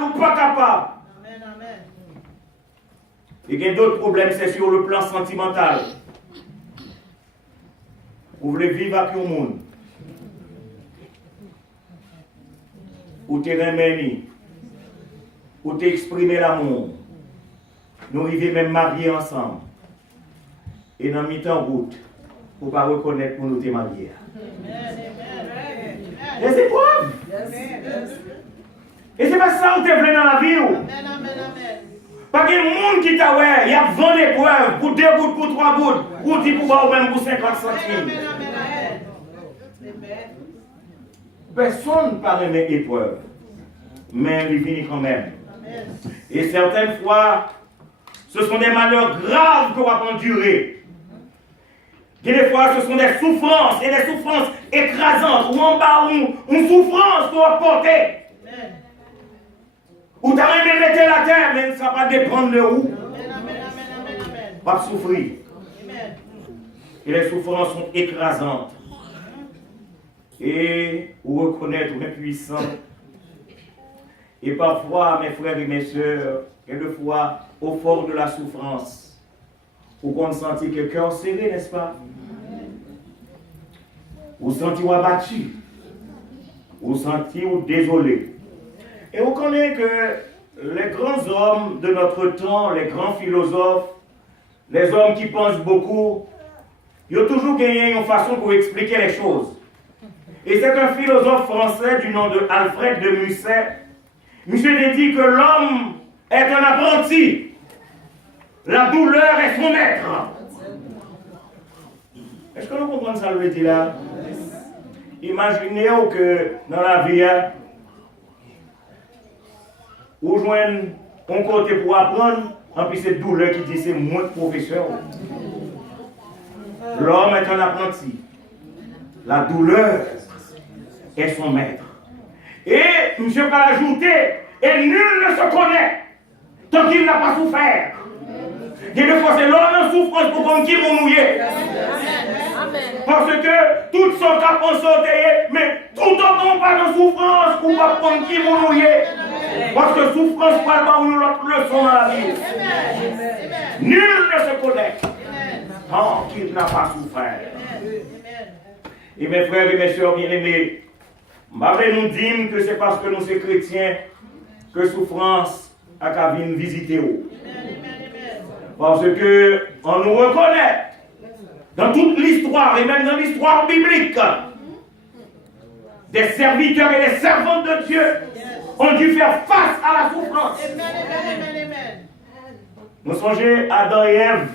ou pas capable. Et il y a d'autres problèmes, c'est sur le plan sentimental. Vous voulez vivre avec le monde. Ou t'es ou t'exprimer l'amour. Nous arrivons même mariés ensemble. Et dans mi-temps route, pour ne pas reconnaître pour nous t'es mariés. Des épreuves. Et c'est pas ça où tu es venu dans la vie. Parce que le monde qui t'a ouais, il y a 20 épreuves, pour 2 gouttes, pour 3 gouttes, pour 10 pour ou même pour 50 centimes. Personne ne parle de épreuves, mais il finit quand même. Et certaines fois, ce sont des malheurs graves qu'on va endurer. Et des fois, ce sont des souffrances, et des souffrances écrasantes, ou en bas, une souffrance qu'on va porter. Ou t'as même mettre la terre, mais ça va dépendre de où. Pas souffrir. Et les souffrances sont écrasantes. Et vous reconnaître mes puissants. Et parfois, mes frères et mes sœurs, quelquefois, au fort de la souffrance, vous sentez que le cœur serré, n'est-ce pas? Vous sentez abattu. Vous sentez désolé. Et vous connaissez que les grands hommes de notre temps, les grands philosophes, les hommes qui pensent beaucoup, ils ont toujours gagné une façon pour expliquer les choses. Et c'est un philosophe français du nom de Alfred de Musset. Musset dit que l'homme est un apprenti. La douleur est son maître. Est-ce que nous comprenons ça, le dit là? Imaginez que dans la vie, vous joignez un côté pour apprendre, et puis cette douleur qui dit c'est moins professeur. L'homme est un apprenti. La douleur est son maître. Et monsieur va l'ajouter, et nul ne se connaît tant qu'il n'a pas souffert. Des fois, c'est l'homme en souffrance pour qu'on qui vont mouiller. Parce que tout sont capables de sauter, mais tout autant pas de souffrance pour pas prendre qui vont mouiller. Parce que souffrance pas pas nous l'autre leçon dans la vie. Nul ne se connaît tant qu'il n'a pas souffert. Et mes frères et mes soeurs bien-aimés, nous disons que c'est parce que nous sommes chrétiens que souffrance a qu'à venir visiter. Parce que on nous reconnaît dans toute l'histoire et même dans l'histoire biblique, des serviteurs et des servantes de Dieu ont dû faire face à la souffrance. Nous songez à Adam et Ève.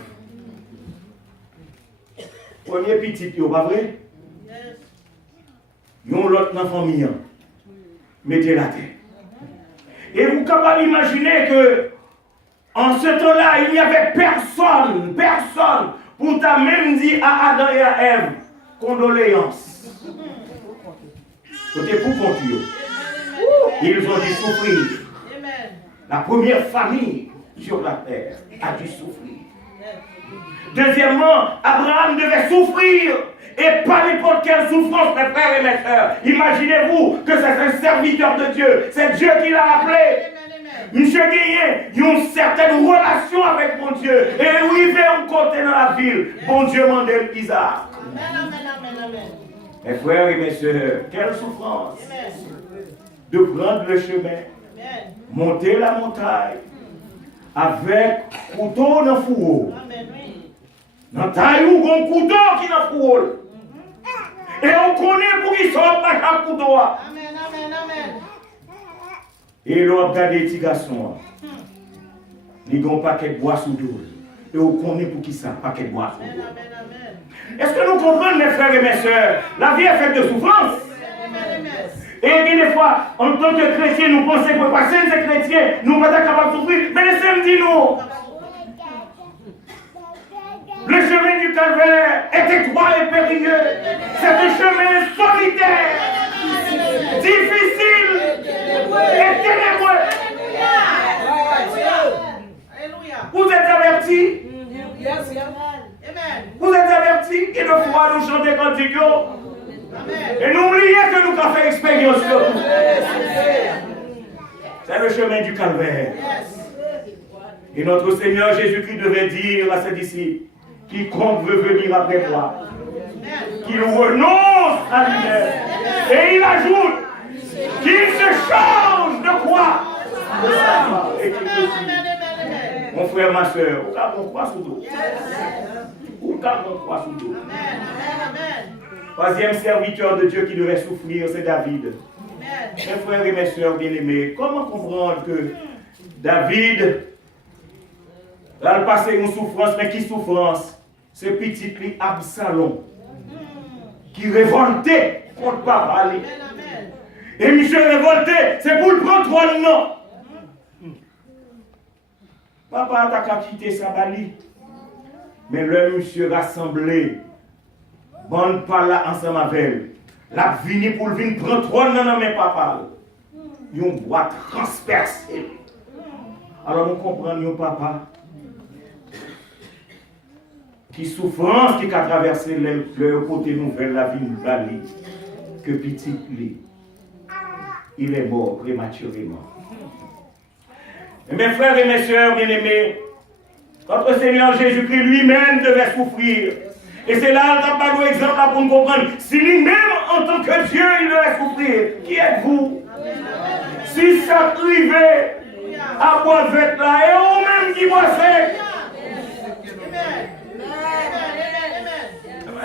Premier petit, pas vrai? Ils ont l'autre dans la famille. Mettez la terre. Et vous pouvez pas imaginer que en ce temps-là, il n'y avait personne pour t'a même dit à Adam et à Ève, condoléances. C'était pour continuer. Ils ont dû souffrir. La première famille sur la terre a dû souffrir. Deuxièmement, Abraham devait souffrir. Et pas n'importe quelle souffrance, mes frères et mes soeurs. Imaginez-vous que c'est un serviteur de Dieu. C'est Dieu qui l'a appelé. Monsieur Guéyen, il y a une certaine relation avec mon Dieu. Et lui, il fait un côté dans la ville. Bon Dieu m'a donné Isaac. Mes frères et mes soeurs, quelle souffrance de prendre le chemin, monter la montagne avec couteau dans le fourreau. Dans taille où on couteau qui dans le fourreau. Et on connaît pour qu'ils sortent dans chaque couteau. Et l'on a regardé les petits garçons. Ils ont un paquet de bois sous dos. Et on connaît pour qui ça, paquet de bois sous dos. Est-ce que nous comprenons, mes frères et mes soeurs, la vie est faite de souffrance. Et des fois, en tant que chrétiens, nous pensons que parce que nous sommes chrétiens, nous ne sommes pas capables de souffrir. Mais laissez-moi nous. Le chemin du calvaire est étroit et périlleux. C'est un chemin solitaire, difficile et ténébreux. Vous êtes avertis? Vous êtes avertis? Et de fois nous chanter cantiques. Et n'oubliez que nous avons fait expérience. C'est le chemin du calvaire. Et notre Seigneur Jésus-Christ devait dire à ses disciples, quiconque veut venir après moi, qu'il renonce à lui-même. Et il ajoute qu'il se change de croix. Et qu'il me suive. Mon frère, ma soeur, où on croit sous dos? Où on croit sous dos? Troisième serviteur de Dieu qui devait souffrir, c'est David. Mes frères et mes soeurs bien-aimés, comment comprendre que David a passé une souffrance, mais qui souffrance? Ce petit Absalom qui révoltait contre papa. Et Michel révolté, c'est pour le prendre trois noms. Papa n'a qu'à quitter sa bali. Mais le monsieur rassemblé, bonne par là ensemble avec elle, l'a venu pour venir prendre trois noms dans mes papas. Ils ont boîte transpercée. Alors nous comprenons, papa, qui souffrance qui a traversé le côté nouvelle, la vie de bali, que petit lui, il est mort prématurément. Et mes frères et mes soeurs bien-aimés, notre Seigneur Jésus-Christ lui-même devait souffrir. Et c'est là, on n'a pas d'exemple pour nous comprendre. Si lui-même, en tant que Dieu, il devait souffrir, qui êtes-vous? Si ça arrivait à boire vête là, et vous-même qui boissez.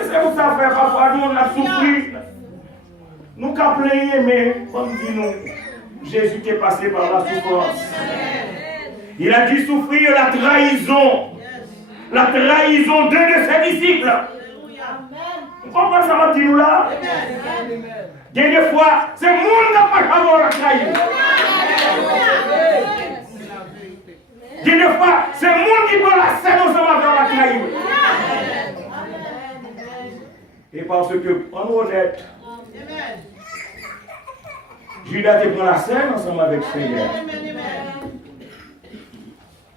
C'est pour ça, frère, parfois, nous, on a souffert. Nous, qu'à plaigner, mais, comme dit nous, Jésus est passé par la souffrance. Il a dû souffrir la trahison d'un de ses disciples. Vous comprenez ça, m'a dit nous là? Il y a des fois, c'est le monde qui n'a pas qu'à la trahir. Il y a des fois, c'est le monde qui prend la scène ensemble avec la trahir. Et parce que, en honnête, Judas te prend la scène ensemble avec le Seigneur.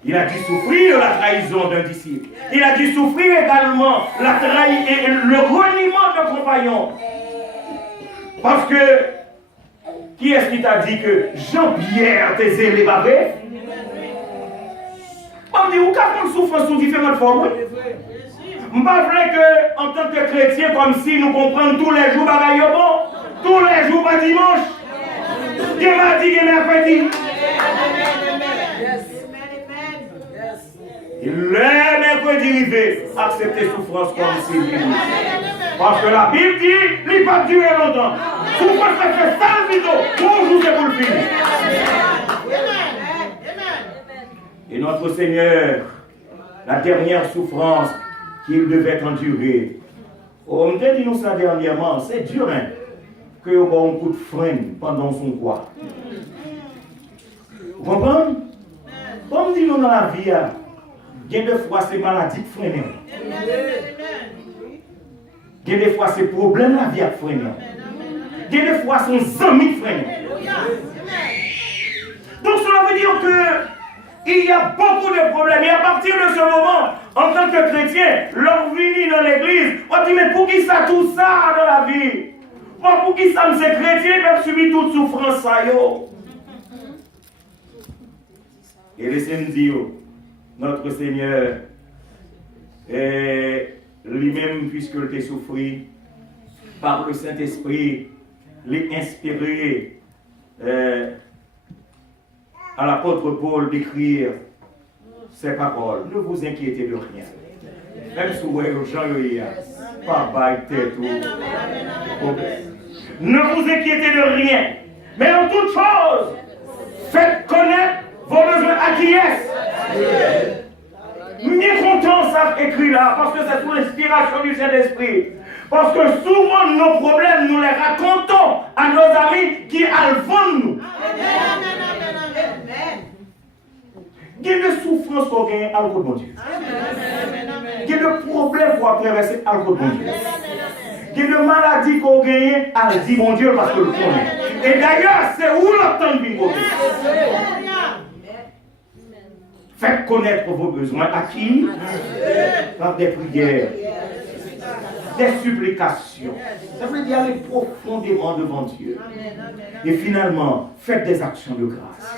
Il a dû souffrir la trahison d'un disciple. Il a dû souffrir également le reniement d'un compagnon. Parce que, qui est-ce qui t'a dit que Jean-Pierre t'es zélé bavé? On dit, où qu'on souffre sous différentes formes? Je ne pas vrai que, en tant que chrétien, comme si nous comprenons tous les jours bagaille bon, tous les jours pas dimanche, Dieu m'a dit que mercredi. Et le mercredi arrivé, accepter souffrance comme si. Parce que la Bible dit, il ne va pas durer longtemps. Souffrance fait ça le vidéo, bonjour c'est pour le film. Et notre Seigneur, la dernière souffrance qu'il devait endurer. On me dit nous ça dernièrement, c'est dur hein, que on a un coup de frein pendant son quoi. Vous comprenez? Comme dit nous dans la vie, il y a des fois c'est maladie qui freine. Il y a des fois c'est problème la vie qui freine. Il y a des fois c'est un amis qui freine. Donc cela veut dire que il y a beaucoup de problèmes. Et à partir de ce moment, en tant que chrétien, leur venir dans l'église, on dit, mais pour qui ça, tout ça dans la vie? Pour qui ça, ces chrétiens peuvent subir toute souffrance, ça, yo? Et laissez-nous dire, notre Seigneur, lui-même, puisqu'il était souffert, par le Saint-Esprit, l'a inspiré à l'apôtre Paul d'écrire ces paroles. Ne vous inquiétez de rien. Même si vous êtes Jean pas bail tête ou ne vous inquiétez de rien. Mais en toute chose, faites connaître vos besoins à qui est-ce. Bien content ça écrit là, parce que c'est sous l'inspiration du Saint-Esprit. Parce que souvent nos problèmes, nous les racontons à nos amis qui alvonnent nous. Il y a des souffrances qu'on gagne à l'autre bon Dieu. Il y a des problèmes qu'on traverser à l'autre bon Dieu. Il y a des maladies qu'on gagne à dire bon Dieu parce que le connaît. Et d'ailleurs, c'est où l'obtenir du bon Dieu. Faites connaître vos besoins à qui? Par des prières. des supplications. Ça veut dire aller profondément devant Dieu. Et finalement, faites des actions de grâce.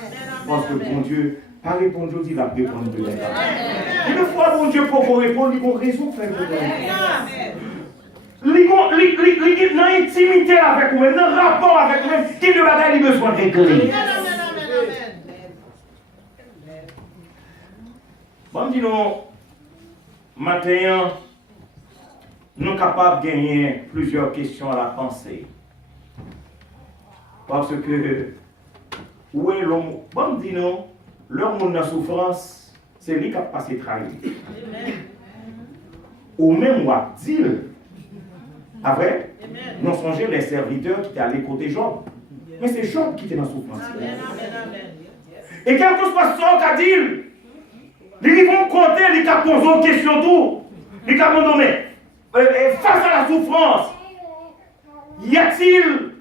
Parce que bon Dieu, pas répondre, il va répondre de l'État. Une fois, bon Dieu, pour vous répondre, il a raison de faire le il a une intimité avec vous, un rapport avec vous, qui de bagaille il a besoin de régler. Bon, dis-nous, matin, nous sommes capables de gagner plusieurs questions à la pensée. Parce que, où est l'homme? Bon, dis-nous, l'homme en souffrance, c'est lui qui a passé trahi. Ou même, on va dire, après, nous songeons les serviteurs qui étaient allés côté Job. Mais c'est Job qui était dans la souffrance. Et quel que soit ce qu'a dit, ils vont compter, ils vont poser une question tout. Ils vont donner. Face à la souffrance, y a-t-il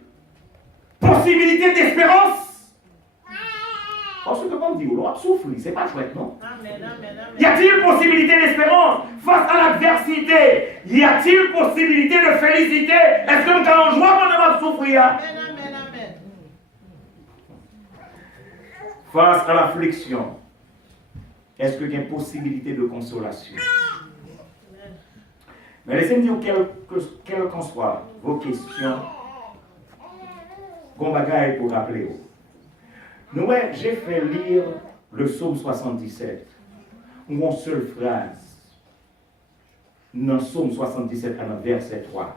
possibilité d'espérance? Parce que comme dit, on va souffrir, c'est pas chouette, non? Y a-t-il possibilité d'espérance face à l'adversité? Y a-t-il possibilité de félicité? Est-ce que nous allons joie quand on va souffrir? Face à l'affliction, est-ce qu'il y a une possibilité de consolation? Mais laissez-moi dire, quelles qu'en soient vos questions, qu'on bagaille pour rappeler. Nous, j'ai fait lire le psaume 77, où une seule phrase, dans le psaume 77, à notre verset 3,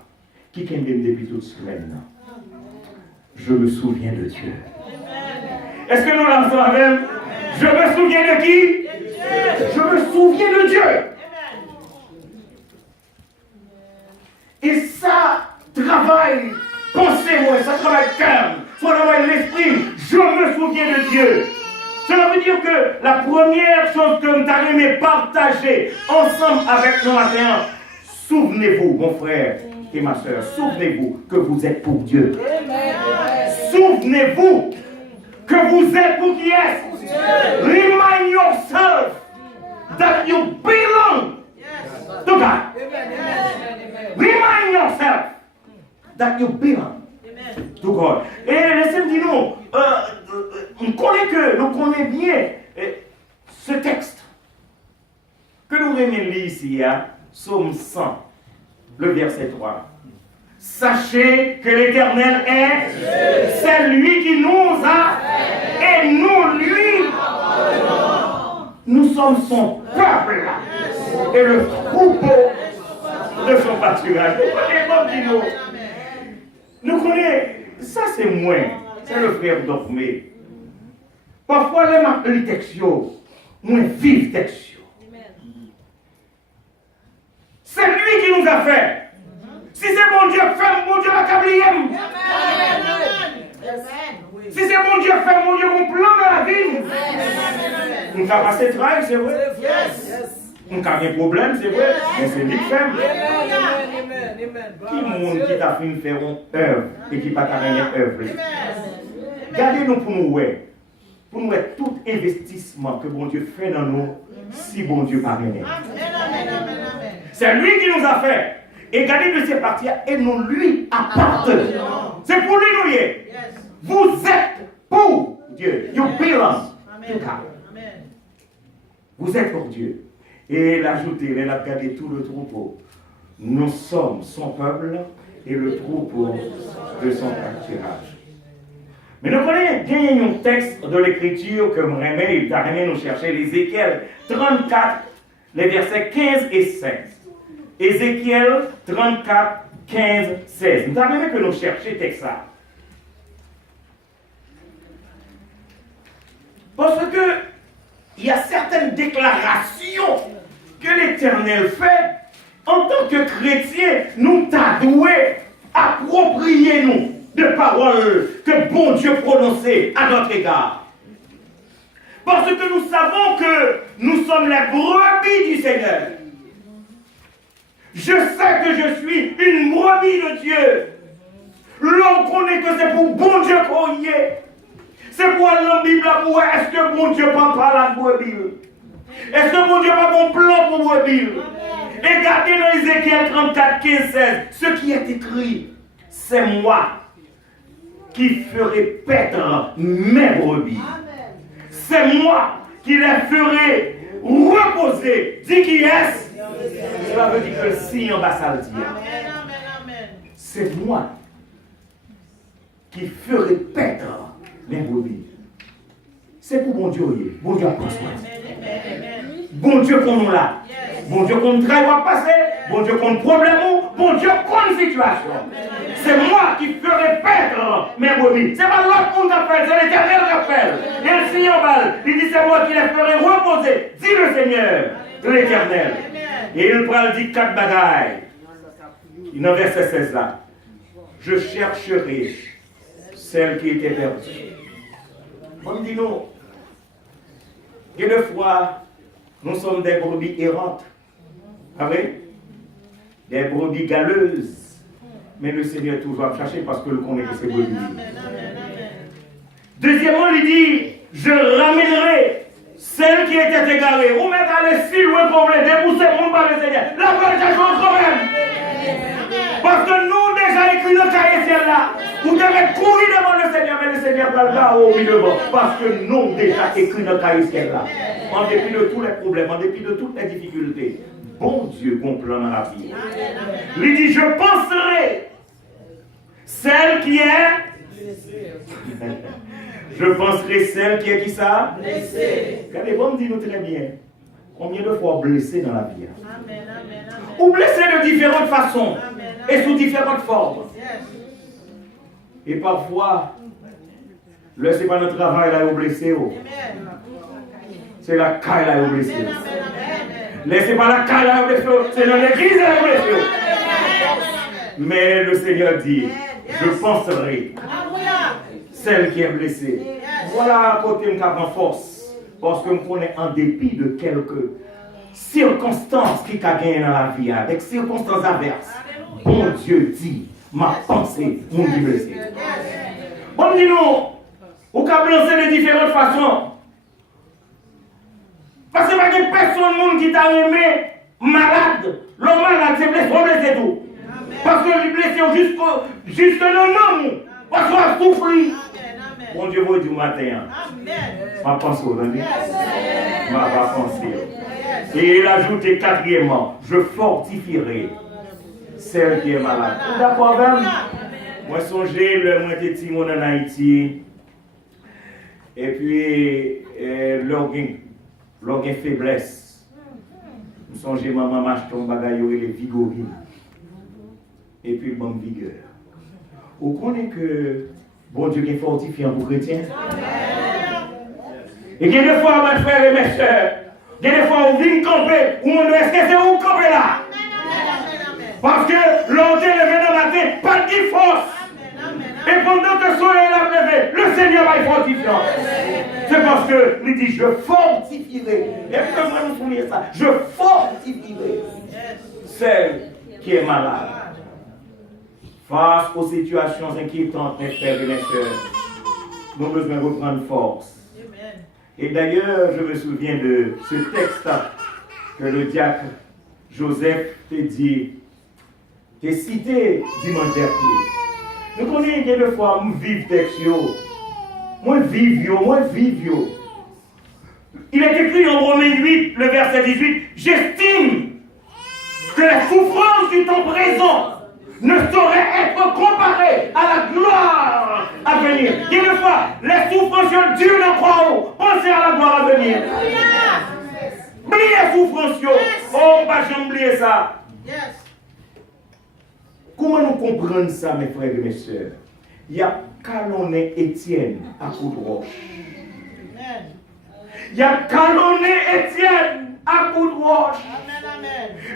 qui vient depuis toute semaine. Je me souviens de Dieu. Est-ce que nous l'entendons avec? Je me souviens de qui? Je me souviens de Dieu. Et ça travaille, pensez-moi, ça travaille cœur, ça travaille l'esprit. Je me souviens de Dieu. Cela veut dire que la première chose que nous allons aimer partager ensemble avec nous matin, souvenez-vous, mon frère et ma soeur, souvenez-vous que vous êtes pour Dieu. Souvenez-vous que vous êtes pour qui est. Remind yourself that you belong to God. Remind yourself that you belong to God. Et laissez-moi dire, nous connaissons bien ce texte que nous venons lire ici, Psaume 100, le verset 3. Sachez que l'Éternel est, c'est lui qui nous a, et nous lui. Nous sommes son peuple et le troupeau de son pâturage. Nous connaissons, ça c'est moi, c'est le frère Dormé. Parfois, les textions, moins vive textio. C'est lui qui nous a fait. Si c'est bon Dieu fait, bon Dieu va câbler. Si c'est bon Dieu fait, bon Dieu mon plan dans la vie. On a passé le travail, c'est vrai. On a un problème, c'est vrai. Mais c'est lui qui fait. Qui monde qui t'a fait faire une œuvre et qui n'a pas gagné œuvre? Gardez-nous pour nous, pour nous tout investissement que bon Dieu fait dans nous, si bon Dieu pas gagné. C'est lui qui nous a fait. Et gardez de ces parties et nous lui appartenons. C'est pour lui nous y est. Vous êtes pour Dieu. You belong to God. Vous êtes pour Dieu. Et l'ajouter, elle a gardé tout le troupeau. Nous sommes son peuple et le troupeau de son pâturage. Mais nous connaissons bien un texte de l'écriture que il a nous chercher, l'Ézéchiel 34, les versets 15 et 16. Ézéchiel 34, 15, 16. Nous avons que nous cherchions texte ça. Parce que il y a certaines déclarations que l'Éternel fait en tant que chrétien, nous t'adouer, appropriez-nous de paroles que bon Dieu prononçait à notre égard. Parce que nous savons que nous sommes les brebis du Seigneur. Je sais que je suis une brebis de Dieu. L'on connaît que c'est pour bon Dieu qu'on y est. C'est pour la Bible pour est-ce que bon Dieu pas parler à la brebis. Est-ce que mon Dieu a un plan pour brebis? Et regardez dans Ézéchiel 34, 15, 16. Ce qui est écrit, c'est moi qui ferai paître mes brebis. C'est moi qui les ferai reposer. Dis qui est-ce? Cela veut dire que le signe en bas, ça le dit. C'est moi qui ferai paître mes brebis. C'est pour bon Dieu. Bon Dieu a pensé. Bon Dieu qu'on nous l'a. Bon Dieu qu'on travaille va passer. Bon Dieu qu'on problème. Bon Dieu qu'on situation. C'est moi qui ferai paître mes brebis. C'est pas l'autre monde qui appelle, c'est l'Éternel qui appelle. Et le Seigneur parle. Il dit c'est moi qui les ferai reposer. Dit le Seigneur, l'Éternel. Et il parle dit 4 bagailles. Il dans verset 16 là. Je chercherai celle qui était perdue. On dit non. Et deux fois, nous sommes des brebis errantes. Ah oui? Des brebis galeuses. Mais le Seigneur est toujours à chercher parce que le connaît que c'est brebis. Deuxièmement, il dit, je ramènerai celle qui était égarée. Ou mettre à l'esprit ou un problème, dépousser mon par le Seigneur. La bonne chose quand même. Parce que nous, déjà écrit notre cahier ciel-là, vous devez courir devant le Seigneur, mais le Seigneur va là au milieu. Parce que nous, déjà écrit notre cahier ciel-là. En dépit de tous les problèmes, en dépit de toutes les difficultés, bon Dieu, bon plan dans la vie. Il dit, je penserai celle qui est. Je penserai celle qui est qui ça? Blessée. Regardez, bon, dis-nous très bien. Combien de fois blessé dans la vie? Amen, amen, amen. Ou blessé de différentes façons. Amen, amen. Et sous différentes formes. Yes. Et parfois, là, ce n'est pas notre travail là où blessé. C'est la caille là où blessé. Là, ce n'est pas la caille là où blessé. C'est dans l'église là où blessé. Mais le Seigneur dit, je penserai celle qui est blessée. Voilà à côté de ma force. Parce que je connais en dépit de quelques circonstances qui ont gagné dans la vie, avec circonstances adverses. Bon Dieu dit, ma pensée, mon Dieu blessé. Bon, dis-nous, vous pouvez lancer de différentes façons. Parce que il n'y a personne qui t'a aimé malade. L'homme malade, c'est blessé tout. Parce que les blessés juste dans le nom. Parce qu'on a souffert. Bon Dieu vous dit matin. Ma pensée aujourd'hui. Ma pensée. Et il ajoute quatrièmement, je fortifierai celle qui est malade. D'accord même? Moi songez, le moi j'étais Timon en Haïti. Et puis leur faiblesse. Je songez maman m'acheter un bagage et les vigorines. Et puis bonne vigueur. Vous connaissez que bon Dieu est fortifiant pour les chrétiens. Et il y a des fois, mes frères et mes soeurs, il y a des fois où vous venez camper, où on doit est-ce que c'est où camper là? Parce que l'ordre levé dans la tête, pas de force. Et pendant que le soleil est levé, le Seigneur va être fortifiant. C'est parce que il dit, je fortifierai. Et puis moi nous souvenir ça, je fortifierai celle qui est malade. Face aux situations inquiétantes, mes frères et mes sœurs, nous avons besoin de reprendre force. Et d'ailleurs, je me souviens de ce texte que le diacre Joseph t'a dit, t'a cité dimanche dernier. Nous connaissons quelques fois, nous vivons texte, moi vivre. Il est écrit en Romains 8, le verset 18, j'estime que la souffrance du temps présent ne saurait être comparée à la gloire à venir. Quelquefois, les souffrances durent dans quoi? Pensez à la gloire à venir. Oubliez les souffrances. Oh, pas jamais oublier ça. Comment nous comprenons ça, mes frères et mes sœurs? Il y a calonné Étienne à coup de roche. Il y a calonné Étienne à coup de roche.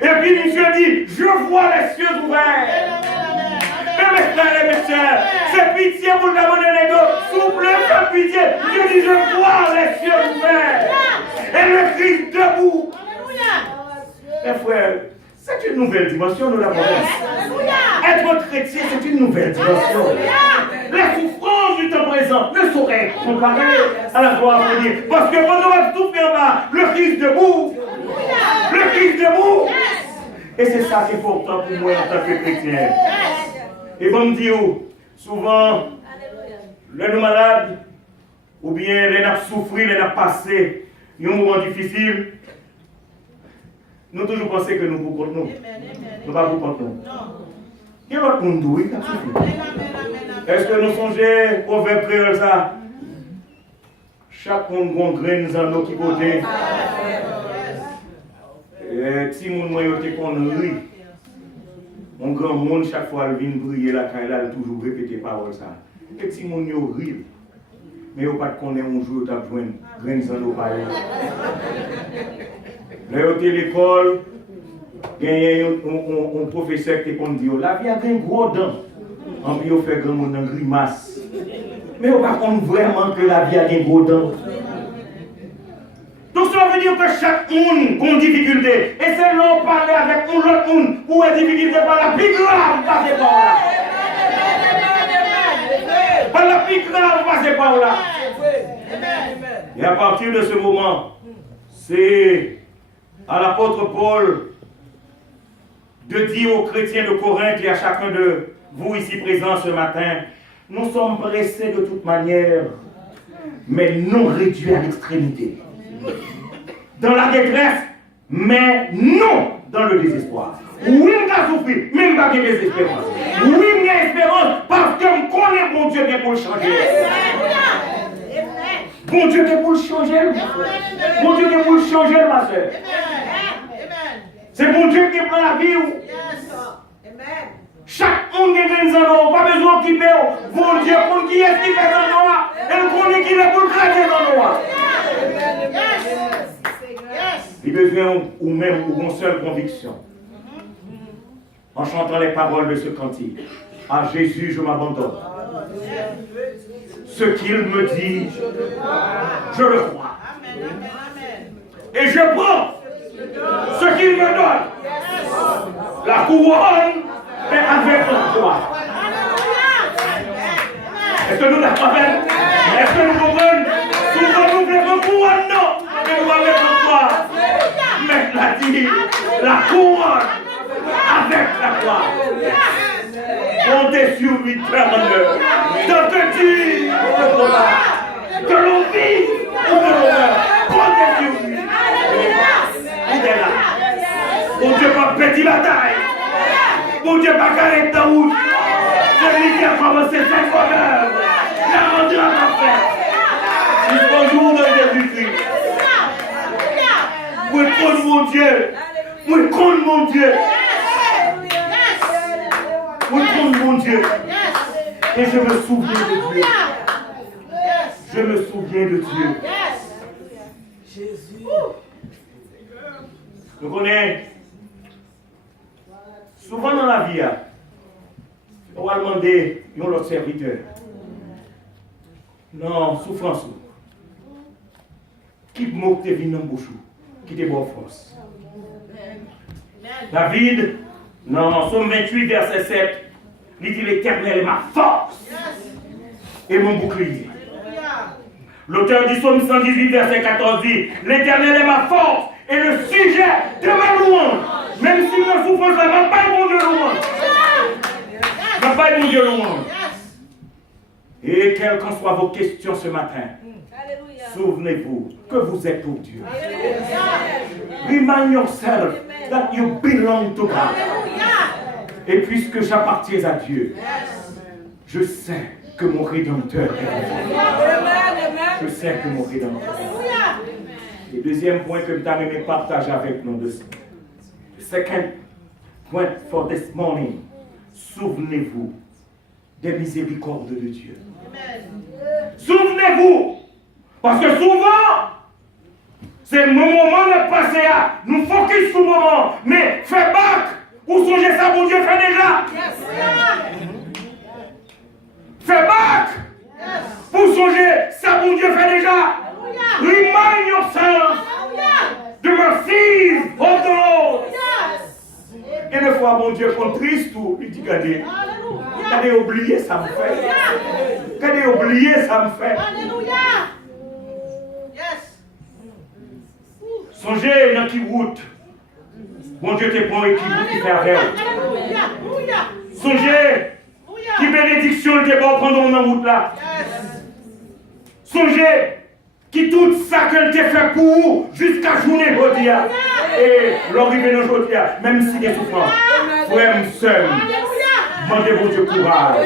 Et puis Dieu dit, je vois les cieux ouverts. Et mes frères et mes sœurs, c'est pitié pour le demander les gars. Souple, fais pitié. Dieu dit, je vois les cieux ouverts. Et le Christ debout. Mes frères, c'est une nouvelle dimension, nous l'avons. Être chrétien, c'est une nouvelle dimension. La souffrance du du temps présent ne saurait être comparé à la gloire à venir. Parce que quand on va souffrir en bas, le Christ debout. Le Christ debout. Et c'est ça qui est important pour moi en tant que chrétien. Et vous me dire, souvent, les nous malades, ou bien les nous souffrir, les nous passer, un moment difficile, nous toujours pensons que nous pouvons nous. Nous ne pas vous compter. Qui est votre monde? Est-ce que nous songeons au proverbe créole ça? Chaque monde a une graine en nous qui côté. Si mon moyen était qu'on rit, mon grand monde, chaque fois, il vient briller la caille, il toujours répéter parole ça. Et si mon yo rit, mais il ne pas connaître un jour, il a besoin de graines en nous. Là, à l'école, il y a un professeur qui dit la vie a un gros dent. En plus, il fait grand monde en grimace. Mais on ne pas vraiment que la vie a un gros dent. Donc ça veut dire que chaque monde a une difficulté. Et c'est là qu'on parle avec un autre monde où la difficulté par la plus grave passée par là. Par la plus grave passée par là. Et à partir de ce moment, c'est à l'apôtre Paul de dire aux chrétiens de Corinthe et à chacun de vous ici présents ce matin, nous sommes pressés de toute manière, mais non réduits à l'extrémité. Dans la détresse, mais non dans le désespoir. Oui, on a souffert, même pas de désespérance. Oui, on a espérance parce que je connais mon Dieu qui est pour le changer. Bon Dieu qui est pour le changer. Bon Dieu qui est pour le changer, ma soeur. C'est bon Dieu qui prend la vie. Chaque monde est dans l'eau, pas besoin de quitter. Bon Dieu, pour qui est-ce qui fait dans l'eau? Et le connaît qui est pour le craquer dans l'eau. Il a besoin ou même ou une seule conviction. En chantant les paroles de ce cantique. À Jésus, je m'abandonne. Ce qu'il me dit, je le crois. Et je prends ce qu'il me donne. La couronne est avec la croix. Est-ce que nous la comprenons? Est-ce que nous comprenons? Souvent nous voulons couronne, non. Mais nous avec la croix. Mais l'a dit, la couronne avec la croix. Comptez sur lui, frère honneur. Tant que tu que l'on vit ou que l'on meurt. Comptez sur lui. Il est là. Mon Dieu pas petit bataille. Mon Dieu pas carré de route. Celui qui a commencé cette bonheur. Il a rendu à la fête. Jusqu'au jour de Jésus-Christ. Oui, contre mon Dieu. Oui, contre mon Dieu. Oui, contre mon Dieu. Et je me souviens de Dieu. Je me souviens de Dieu. Jésus. Nous connaissons souvent dans la vie, on va demander à notre serviteur. Non, souffrance. Qui moque tes vignes dans le bouchou? Qui te bonne force? David, dans Somme 28, verset 7, il dit l'Éternel est ma force et mon bouclier. L'auteur du Somme 118, verset 14 dit l'Éternel est ma force et le sujet de ma louange. Même si ma souffrance, je n'ai pas mon Dieu louange. Je n'ai pas mon Dieu louange. Et quelles qu'en soient vos questions ce matin, souvenez-vous que vous êtes pour Dieu. Remind yourself that you belong to God. Et puisque j'appartiens à Dieu, je sais que mon Rédempteur est là. Je sais que mon Rédempteur est là. Le deuxième point que tu as aimé partager avec nous, the second point for this morning, souvenez-vous des miséricordes de Dieu. Souvenez-vous, parce que souvent, c'est le moment de passer à nous focus sur le moment, mais fais back ou songer ça, mon Dieu fait déjà. Fais back pour songer ça, mon Dieu fait déjà. Remind yourself the mercies of the Lord. Et des fois, mon Dieu, qu'on triste ou il dit, regardez, Qu'avez oublié ça me fait. Qu'avez oublié ça me fait. Alléluia. Yes. Songez dans qui route. Bon Dieu te prend et qui route qui fait avec. Alléluia. Songez qui bénédiction te bon pendant dans route là. Songez qui tout ça qu'elle t'a fait pour vous jusqu'à journée aujourd'hui. Et l'arrivée d'aujourd'hui, même si des souffrances, frère seul, demandez bon Dieu courage.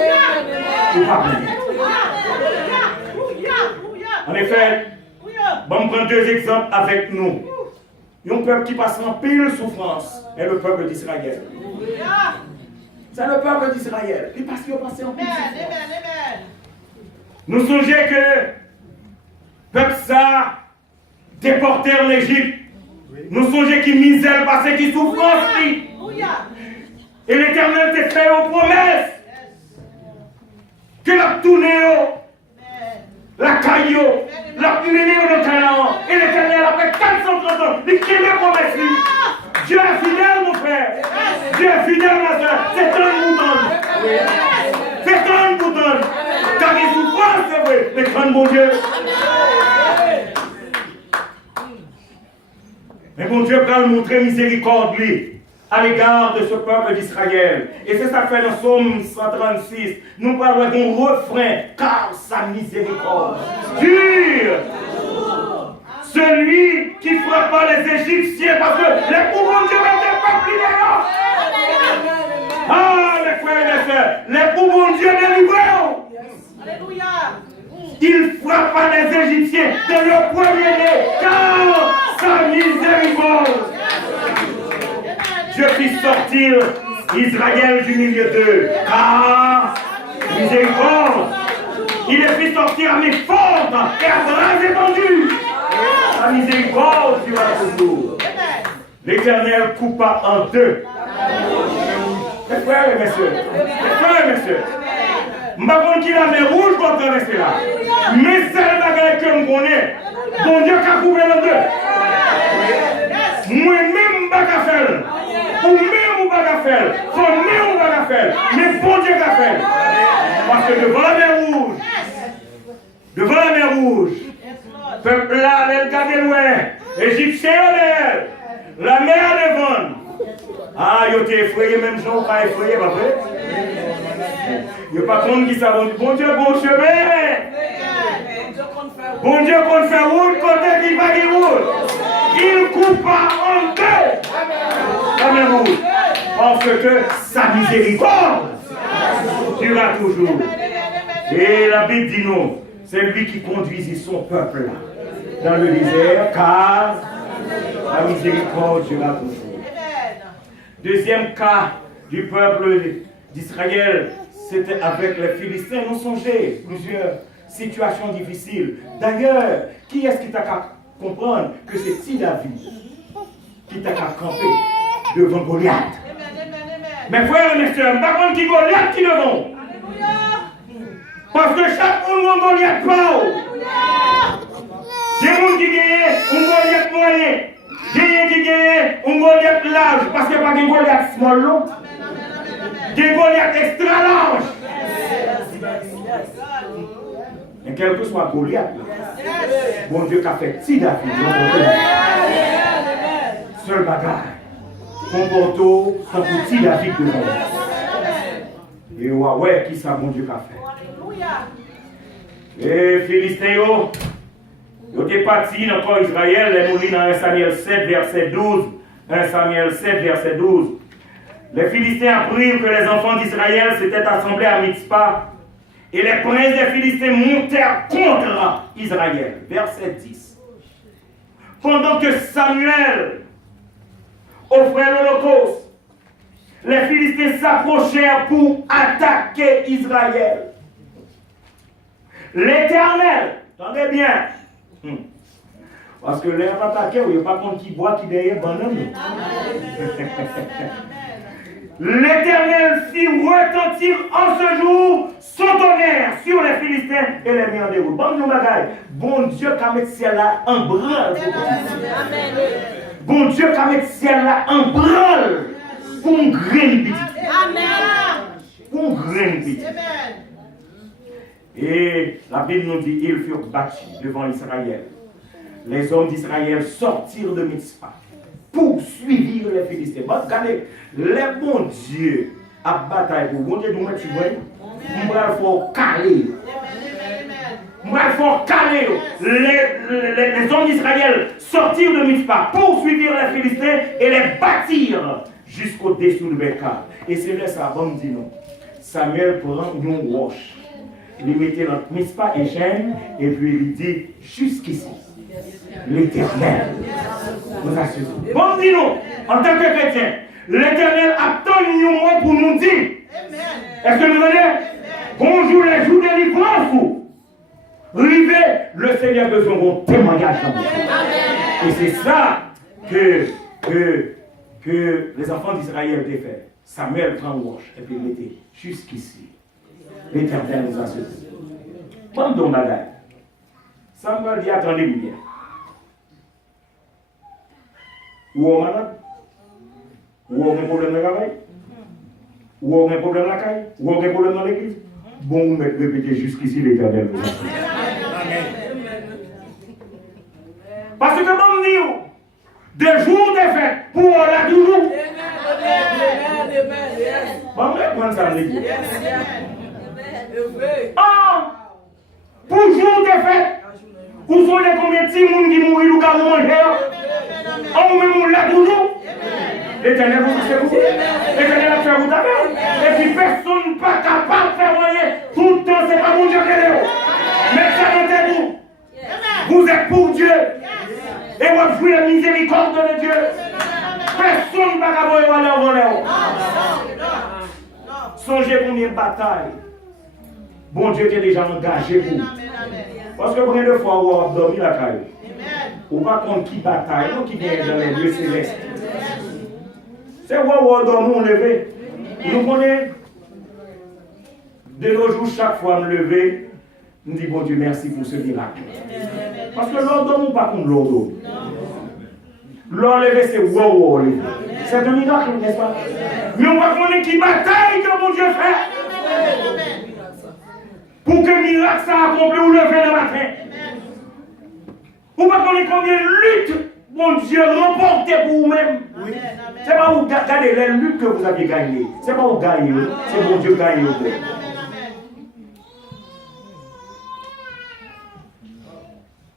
Pour parler. En effet, bon, on prend deux exemples avec nous. Il y a un peuple qui passe en pile souffrance, et le peuple d'Israël. C'est le peuple d'Israël. Il passe en pile souffrance. Nous songeons que le peuple ça déporté en Égypte. Nous songeons qu'il misère parce qu'il souffrance. Et l'Éternel te fait aux promesses. Que la tournée, la caillou, la mené au talent, et l'Éternel après 430 ans, il crée les promesses. Dieu est fidèle, mon frère. Dieu est fidèle, ma soeur. C'est un bouton. C'est un bouton. Car il souffre, c'est vrai. Mais grand bon Dieu. Mais mon Dieu va nous montrer miséricorde, lui, à l'égard de ce peuple d'Israël. Et c'est ça que fait dans Psaume 136. Nous parlons d'un refrain, car sa miséricorde dure. Celui qui frappa les Égyptiens, parce que les pouvoirs de Dieu n'étaient pas plus d'ailleurs. Ah, mes frères et mes soeurs, les pouvoirs de Dieu délivrés. Alléluia. Il frappa les Égyptiens de leur premier-né, car sa miséricorde. Dieu fit sortir Israël du milieu d'eux, car miséricorde. Il les fit sortir à mes fortes et à bras épandus. Sa miséricorde sera toujours. L'Éternel coupa en deux. Mes frères et mes soeurs, je ne sais pas qui la mer rouge pour traverser là. Mais c'est le bagage que je connais. Bon Dieu qui a coupé en deux. Moi-même, je ne vais pas faire. Ou même, je ne vais pas faire. Comme même, je ne vais pas faire. Mais bon Dieu qui a fait. Parce que devant la mer rouge, peuple là, elle garde loin. Égyptien derrière. La mer devant. Ah, il était effrayé, même Jean pas effrayé, pas vrai? Il n'y a pas de monde qui savent. Bon Dieu, bon chemin. Bon Dieu, qu'on fait route, côté qui va qui roule. Il coupe pas en deux. La même route. Parce que sa miséricorde durera toujours. Et la Bible dit non. C'est lui qui conduisit son peuple là, dans le désert, car la miséricorde durera toujours. Deuxième cas du peuple d'Israël, c'était avec les Philistins. Nous songeons plusieurs situations difficiles. D'ailleurs, qui est-ce qui t'a qu'à comprendre que c'est si David qui t'a qu'à camper devant Goliath? Mes frères et mes soeurs, par contre, qui Goliath qui devant? Parce que chaque monde Goliath pas. Il y a des gens qui gagnent un Goliath moyen. Il y a des gens qui gagnent un Goliath large. Parce qu'il n'y a pas de Goliath small. Des Goliath extra large. Mais quel que soit Goliath, bon Dieu qu'a fait si David, seul bagage, comporto sans petit David devant. Et ouais, qui ça, bon Dieu qu'a fait? Et Philistins, ils étaient partis dans le corps Israël, et nous lisons dans 1 Samuel 7, verset 12. 1 Samuel 7, verset 12. Les Philistins apprirent que les enfants d'Israël s'étaient assemblés à Mitzpah, et les princes des Philistins montèrent contre Israël. Verset 10. Pendant que Samuel offrait l'Holocauste, les Philistins s'approchèrent pour attaquer Israël. L'Éternel, attendez bien, parce que l'air attaqué, il n'y a pas contre qui boit, qui derrière banane. L'Éternel fit retentir en ce jour son tonnerre sur les Philistins et les mis en déroute. Bon Dieu qui a mis le ciel là en branle. Bon Dieu qui a mis le ciel là en branle pour une graine petite. Pour qu'on graine petit. Amen. Et la Bible nous dit, ils furent battus devant Israël. Les hommes d'Israël sortirent de Mitzpah, poursuivirent les Philistins. Bon, regardez, les bons dieux à bataille pour bon Dieu, nous tu vois, il faut caler. Il faut caler. Les hommes d'Israël sortirent de Mitzpah, poursuivirent les Philistins et les battirent jusqu'au-dessous de Béka. Et c'est là ça, bon dit non. Samuel prend une roche. Il mettait dans Mitzpah et Gênes, et puis il dit jusqu'ici, l'Éternel nous a suivis. Bon, dis-nous, en tant que chrétien, l'Éternel attend un mot pour nous dire. Est-ce que nous venez? Bonjour les jours de délivrance. Rivé, le Seigneur besoin de vos témoignages. Et c'est ça que les enfants d'Israël ont fait. Samuel prend une roche, et puis il mettait jusqu'ici. L'Éternel nous a sauvé. Pendant madame, Samuel dit attendez-moi bien. Ou on malade? Ou on a un problème de travail? Ou on a un problème de la caille? Ou on a un problème dans l'église? Bon, vous mettez répéter jusqu'ici l'Éternel nous a sauvé. Parce que bon dit, des jours de fête, pour la toujours. Bon, on va prendre ça l'église. Ah! Pour jour de fête, vous savez combien de gens qui mourent ou qui manger? On même là toujours. L'Éternel vous fait vous. L'Éternel a fait vous d'abord. Et puis personne n'est pas capable de faire rien. Tout le temps, ce n'est pas mon Dieu qui est là. Mais ça dans tête vous. Vous êtes pour Dieu. Et vous jouez la miséricorde de Dieu. Personne n'est pas capable de aller en voler. Songez combien de batailles. Bon Dieu est déjà engagé pour vous. Parce que combien de fois vous avez dormi la caille? Ou pas contre qui bataille, ou qui vient dans les lieux célestes. C'est où vous avez dormi, on levé. Nous connaissons. De nos jours, chaque fois me lever, nous disons bon Dieu merci pour ce miracle. Parce que l'on dormi pas comme l'on dormi. L'on levé, c'est wow. C'est un miracle, n'est-ce pas? Mais on va connaître qui bataille que mon Dieu fait. Pour que le miracle soit accompli ou lever le matin. Vous ne connaissez combien de luttes, mon Dieu, remportées pour vous-même. Oui. Ce n'est pas vous gagner les luttes que vous avez gagnées. Ce n'est pas vous gagner, c'est mon Dieu gagner.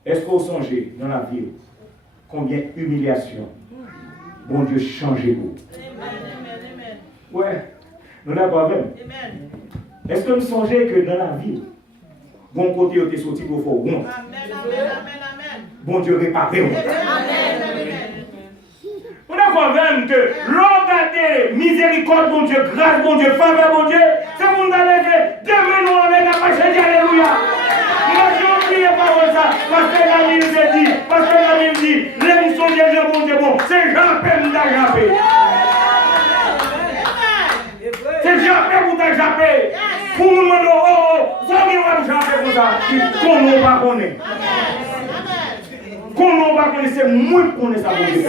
Est-ce que vous songez dans la vie combien d'humiliations, bon Dieu, changez vous? Ouais, nous n'avons pas même. Est-ce que vous songez que dans la vie, bon côté où tu es sorti pour faire bon? Bon Dieu réparé. On a pas même que l'on miséricorde, bon Dieu, grâce, bon Dieu, faveur, bon Dieu, c'est pour nous aller que demain nous on est capable de dire alléluia. Moi je n'oublie pas ça, parce que la Bible dit, parce que la Bible dit, l'émission de Dieu, bon Dieu, bon, c'est Jean-Pierre d'Ajapé. C'est Jean-Pierre pour t'Ajapé. Pour nous demander, oh, ça vient de Jean-Pierre pour ça. Comment on va connaître? Comment on va connaître? C'est moi qui connais ça pour Dieu.